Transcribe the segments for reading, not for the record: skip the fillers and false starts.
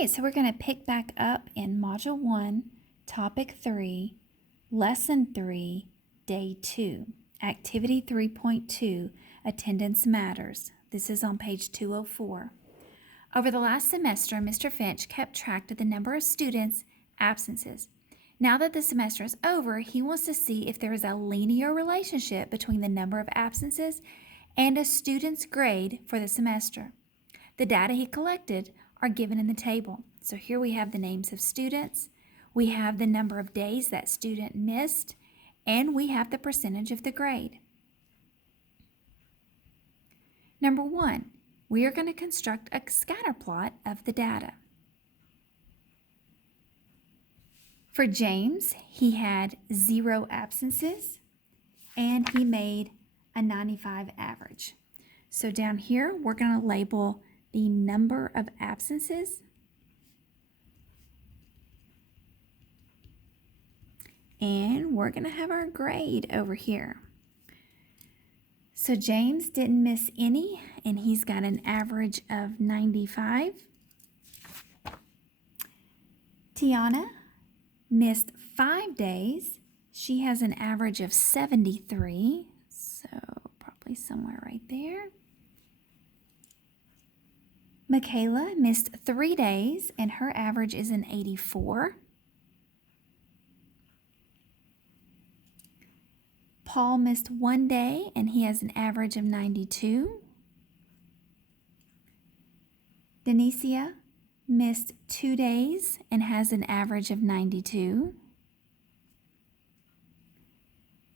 right, so we're going to pick back up in Module 1, Topic 3, Lesson 3, Day 2, Activity 3.2, Attendance Matters. This is on page 204. Over the last semester, Mr. Finch kept track of the number of students' absences. Now that the semester is over, he wants to see if there is a linear relationship between the number of absences and a student's grade for the semester. The data he collected are given in the table. So here we have the names of students, we have the number of days that student missed, and we have the percentage of the grade. Number 1, we are going to construct a scatter plot of the data. For James, he had 0 absences and he made a 95 average. So down here, we're going to label the number of absences and we're going to have our grade over here. So James didn't miss any and he's got an average of 95. Tiana missed 5 days. She has an average of 73, so probably somewhere right there. Michaela missed 3 days and her average is an 84. Paul missed 1 day and he has an average of 92. Denicia missed 2 days and has an average of 92.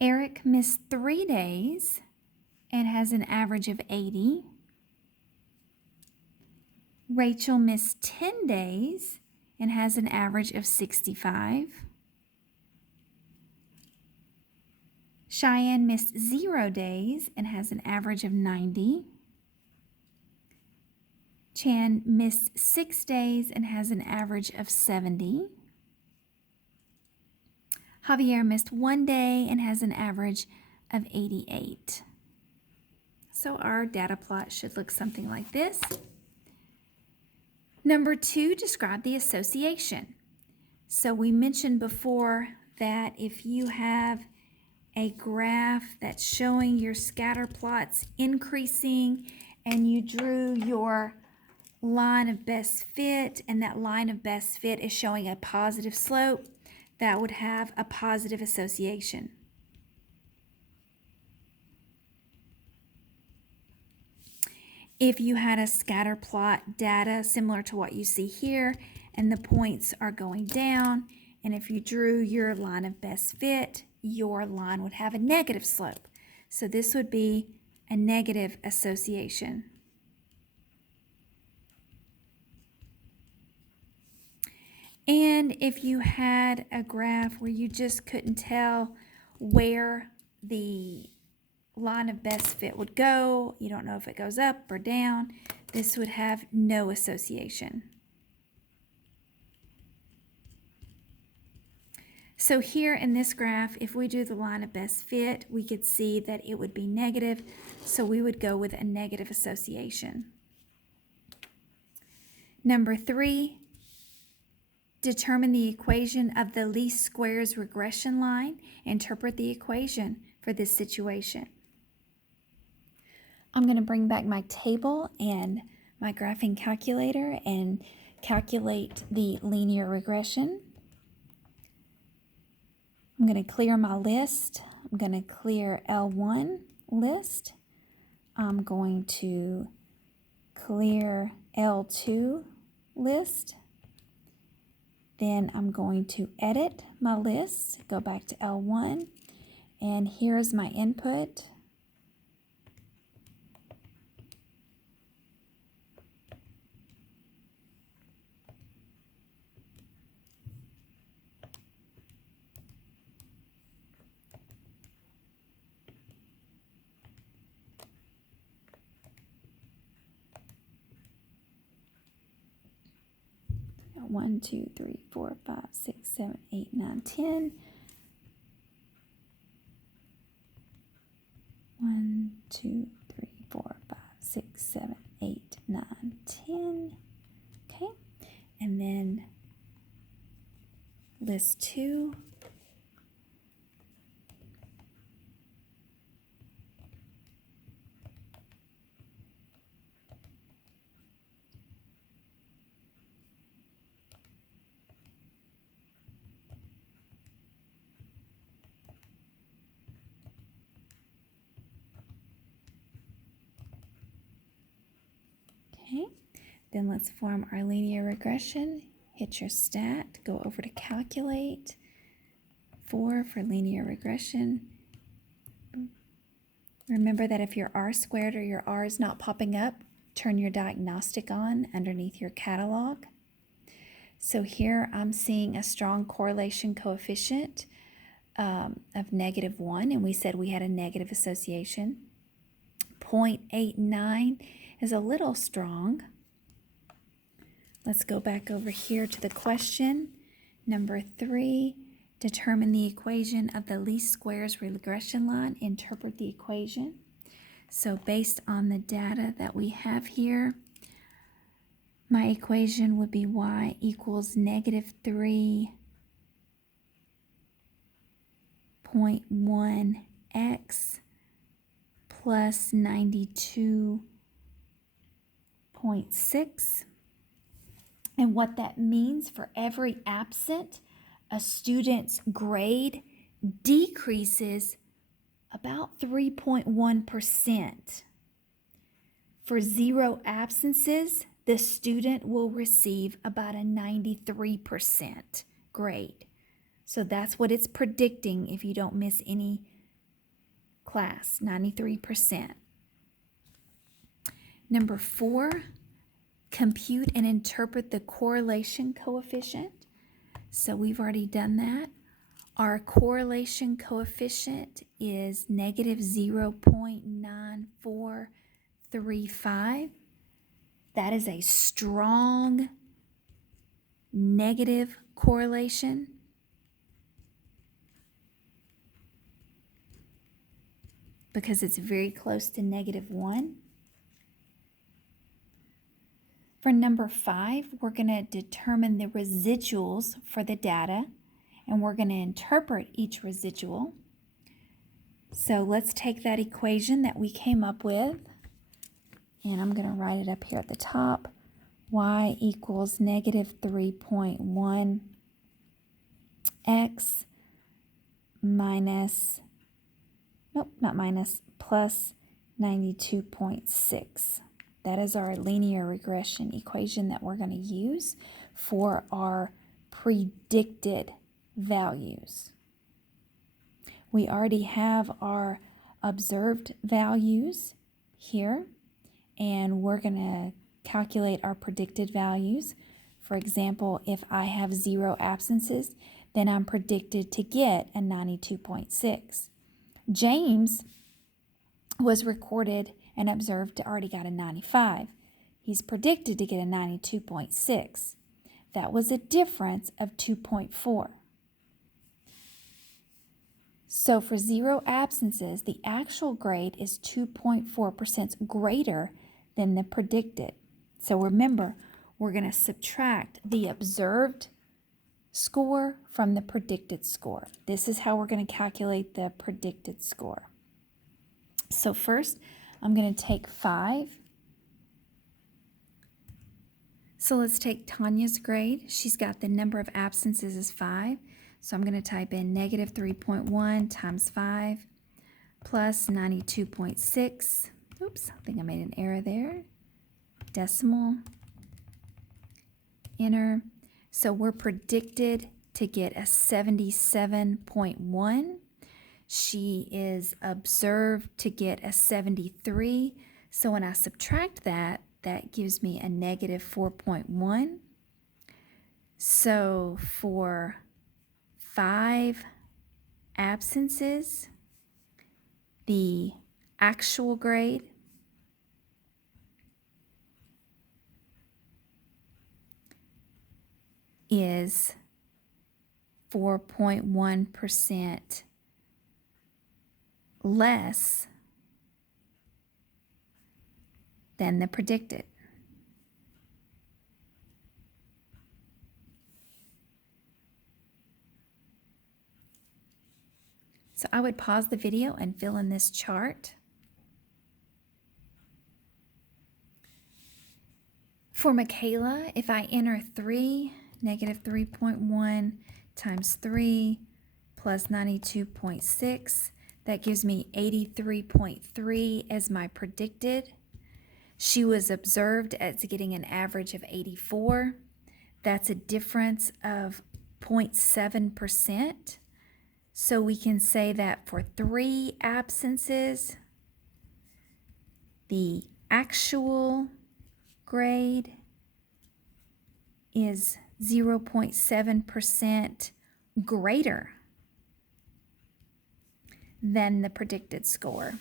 Eric missed 3 days and has an average of 80. Rachel missed 10 days and has an average of 65. Cheyenne missed 0 days and has an average of 90. Chan missed 6 days and has an average of 70. Javier missed 1 day and has an average of 88. So our data plot should look something like this. Number 2, describe the association. So we mentioned before that if you have a graph that's showing your scatter plots increasing and you drew your line of best fit and that line of best fit is showing a positive slope, that would have a positive association. If you had a scatter plot data similar to what you see here and the points are going down, and if you drew your line of best fit, your line would have a negative slope. So this would be a negative association. And if you had a graph where you just couldn't tell where the line of best fit would go, you don't know if it goes up or down, this would have no association. So here in this graph, if we do the line of best fit, we could see that it would be negative, so we would go with a negative association. Number 3, determine the equation of the least squares regression line. Interpret the equation for this situation. I'm going to bring back my table and my graphing calculator and calculate the linear regression. I'm going to clear my list. I'm going to clear L1 list. I'm going to clear L2 list. Then I'm going to edit my list, go back to L1, and here's my input. Got 1, 2, 3, 4, 5, 6, 7, 8, 9, 10. 1, 2, 3, 4, 5, 6, 7, 8, 9, 10. Okay. and then list 2. Okay, then let's form our linear regression. Hit your stat, go over to calculate, 4 for linear regression. Remember that if your R squared or your R is not popping up, turn your diagnostic on underneath your catalog. So here I'm seeing a strong correlation coefficient of -1, and we said we had a negative association. 0.89 is a little strong. Let's go back over here to the question. Number 3, determine the equation of the least squares regression line. Interpret the equation. So based on the data that we have here, my equation would be y equals -3.1x plus 92.6. And what that means, for every absent, a student's grade decreases about 3.1%. For 0 absences, the student will receive about a 93% grade. So that's what it's predicting if you don't miss any class, 93%. Number 4, compute and interpret the correlation coefficient. So we've already done that. Our correlation coefficient is -0.9435. That is a strong negative correlation. Because it's very close to -1. For number 5, we're going to determine the residuals for the data, and we're going to interpret each residual. So let's take that equation that we came up with, and I'm going to write it up here at the top. Y equals -3.1x minus, nope, not minus, plus 92.6. That is our linear regression equation that we're going to use for our predicted values. We already have our observed values here, and we're going to calculate our predicted values. For example, if I have 0 absences, then I'm predicted to get a 92.6. James was recorded and observed to already got a 95. He's predicted to get a 92.6. That was a difference of 2.4. So for 0 absences, the actual grade is 2.4% greater than the predicted. So remember, we're going to subtract the observed score from the predicted score. This is how we're going to calculate the predicted score. So first, I'm going to take 5. So let's take Tanya's grade. She's got the number of absences as 5. So I'm going to type in -3.1 times 5 plus 92.6. Oops, I think I made an error there. Decimal. Enter. So we're predicted to get a 77.1. She is observed to get a 73. So when I subtract that, that gives me a -4.1. So for 5 absences, the actual grade is 4.1% less than the predicted. So I would pause the video and fill in this chart. For Michaela, if I enter 3, negative 3.1 times 3 plus 92.6, that gives me 83.3 as my predicted. She was observed as getting an average of 84. That's a difference of 0.7%. So we can say that for 3 absences, the actual grade is 0.7% greater than the predicted score.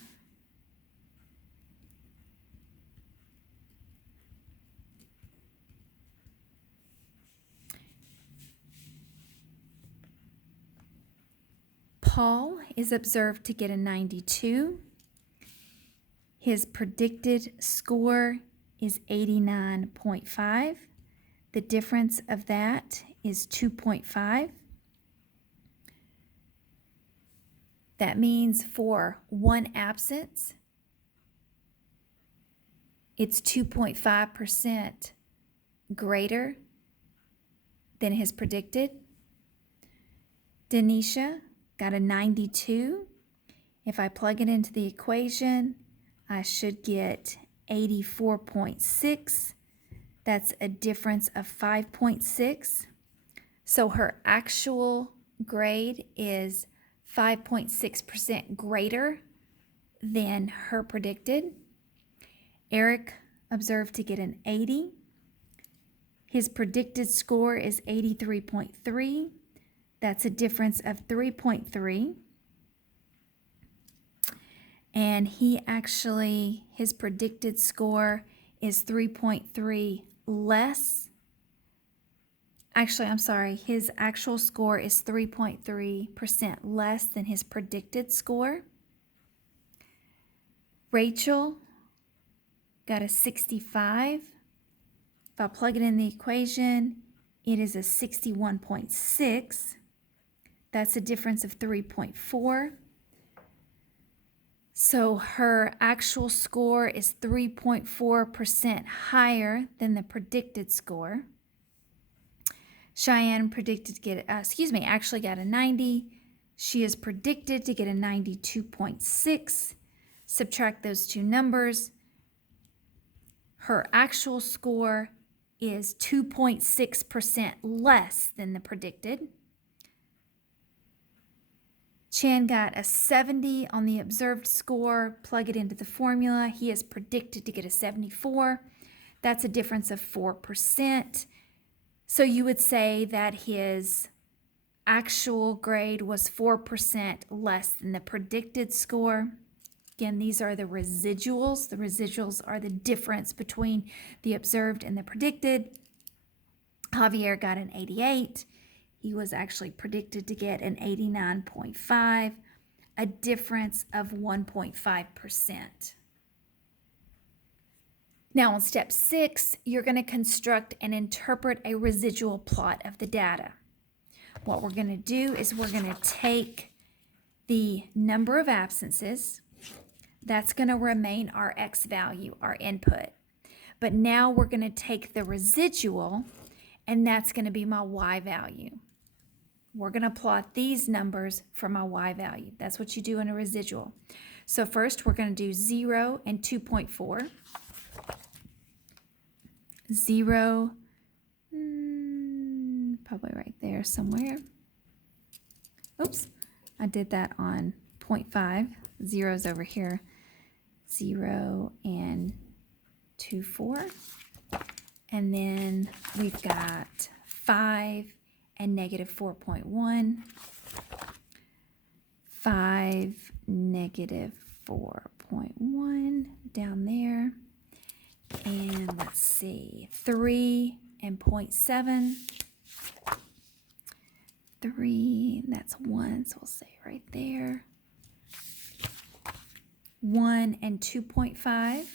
Paul is observed to get a 92. His predicted score is 89.5. The difference of that is 2.5. That means for 1 absence, it's 2.5% greater than his predicted. Denisha got a 92. If I plug it into the equation, I should get 84.6. That's a difference of 5.6. So her actual grade is 5.6% greater than her predicted. Eric observed to get an 80. His predicted score is 83.3. That's a difference of 3.3. And his predicted score is 3.3 less. Actually, I'm sorry, his actual score is 3.3% less than his predicted score. Rachel got a 65. If I plug it in the equation, it is a 61.6. That's a difference of 3.4. So her actual score is 3.4% higher than the predicted score. Cheyenne actually got a 90. She is predicted to get a 92.6. Subtract those two numbers. Her actual score is 2.6% less than the predicted. Chan got a 70 on the observed score. Plug it into the formula. He is predicted to get a 74. That's a difference of 4%. So you would say that his actual grade was 4% less than the predicted score. Again, these are the residuals. The residuals are the difference between the observed and the predicted. Javier got an 88. He was actually predicted to get an 89.5, a difference of 1.5%. Now on step 6, you're going to construct and interpret a residual plot of the data. What we're going to do is we're going to take the number of absences. That's going to remain our X value, our input. But now we're going to take the residual, and that's going to be my Y value. We're going to plot these numbers for my Y value. That's what you do in a residual. So first we're going to do 0 and 2.4. 0, probably right there somewhere. Oops, I did that on 0.5. 0's over here. 0 and 2.4. And then we've got 5 and negative 4.1. 5, negative 4.1 down there. And let's see, 3 and 0.7. 3, that's 1, so we'll say right there. 1 and 2.5.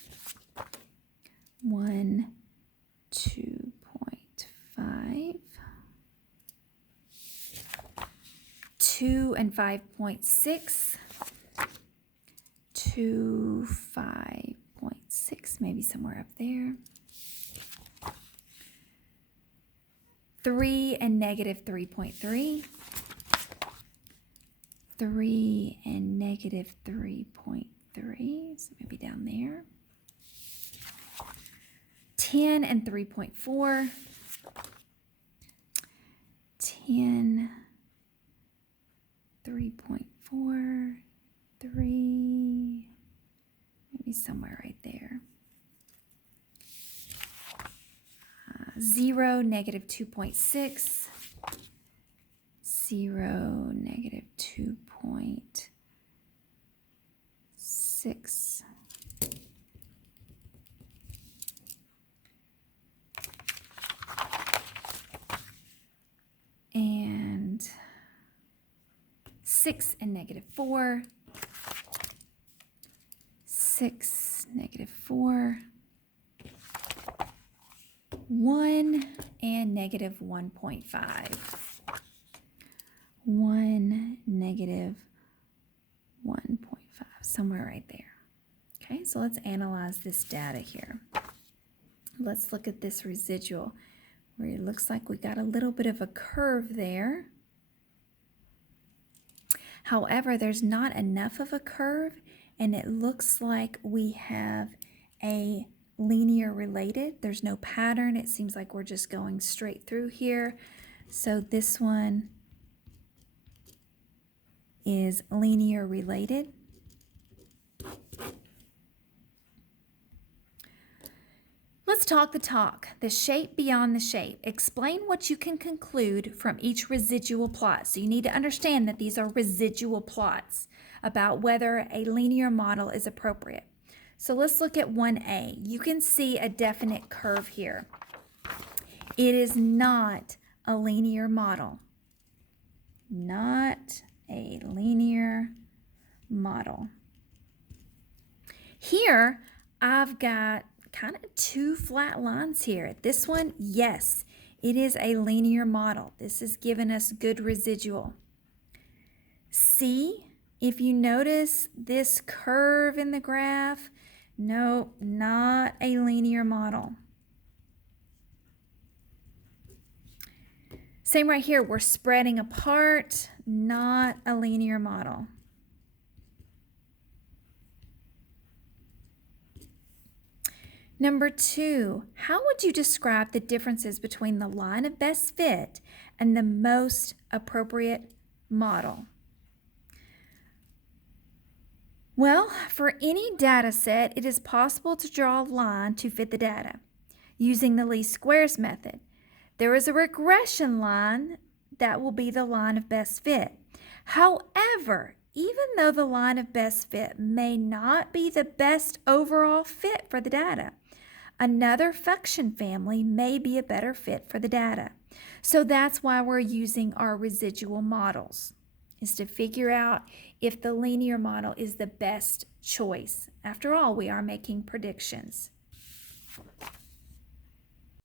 1, 2.5. 2 and 5.6. 2, 5.6, maybe somewhere up there. 3 and negative 3.3. 3 and negative 3.3, so maybe down there. 10 and 3.4. 10, 3.4, 3, maybe somewhere right there. 0, negative 2.6. 0, negative 2.6. And 6 and negative 4. 6, negative 4. 1 and negative 1.5. 1, negative 1.5, somewhere right there. Okay, so let's analyze this data here. Let's look at this residual, where it looks like we got a little bit of a curve there. However, there's not enough of a curve, and it looks like we have a linear related. There's no pattern. It seems like we're just going straight through here. So this one is linear related. Let's talk the talk, the shape beyond the shape. Explain what you can conclude from each residual plot. So you need to understand that these are residual plots about whether a linear model is appropriate. So let's look at 1A. You can see a definite curve here. It is not a linear model. Not a linear model. Here, I've got kind of two flat lines here. This one, yes, it is a linear model. This is giving us good residual. C, if you notice this curve in the graph, no, not a linear model. Same right here, we're spreading apart, not a linear model. Number 2, how would you describe the differences between the line of best fit and the most appropriate model? Well, for any data set, it is possible to draw a line to fit the data using the least squares method. There is a regression line that will be the line of best fit. However, even though the line of best fit may not be the best overall fit for the data, another function family may be a better fit for the data. So that's why we're using our residual models, is to figure out if the linear model is the best choice. After all, we are making predictions.